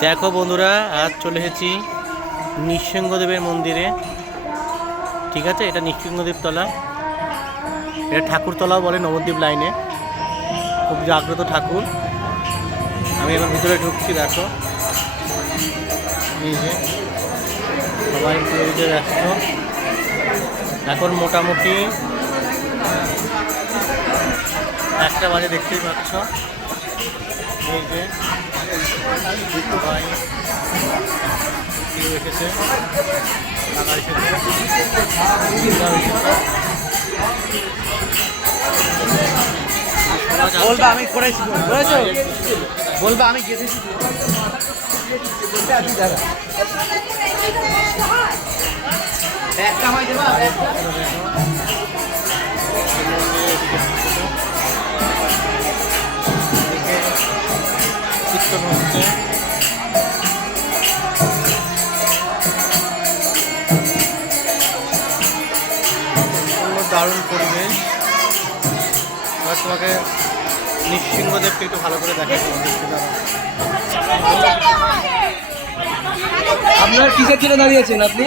দেখো বন্ধুরা, আজ চলে এসেছি নৃসিংহদেবের মন্দিরে। ঠিক আছে, এটা নৃসিংহদেব তলা, এটা ঠাকুরতলাও বলে নবদ্বীপ লাইনে। খুব জাগ্রত ঠাকুর। আমি এখন ভিতরে ঢুকছি। দেখো এই যে সবাই পুজোতে ব্যস্ত। এখন মোটামুটি 1টা বাজে, দেখতেই পাচ্ছ। এই যে সবাই কেউ এসেছে, টাকা এসেছে, বলবা আমি করেছি, বুঝেছো? বলবা আমি গেছি। একটা হয় দেবা, কীর্তন হচ্ছে। দারুণ পরিবেশ। আর তোমাকে নৃসিংহদেবকে একটু ভালো করে দেখাচ্ছি। আপনার কিসের জন্য দাঁড়িয়েছেন আপনি?